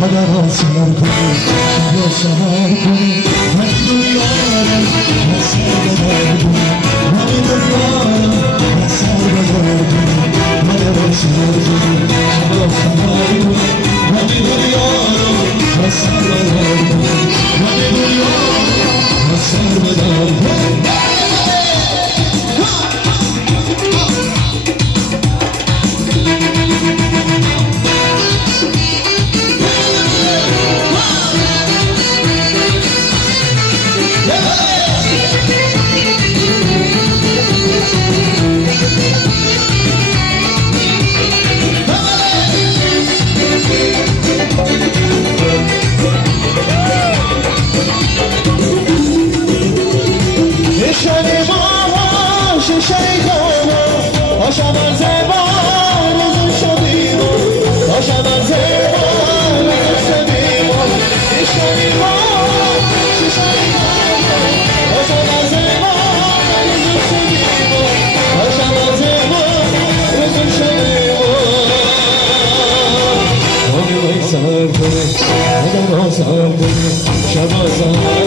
مادر سر کنی شب سهر کنی من دنیارم من سر بدار کنی من دنیارم من سر بدار کنی مادر سر کنی شب سهر کنی من دنیارم من سر بدار کنی من دنیارم من سر بدار کنی سهر کنی مادر سهر کنی شب سهر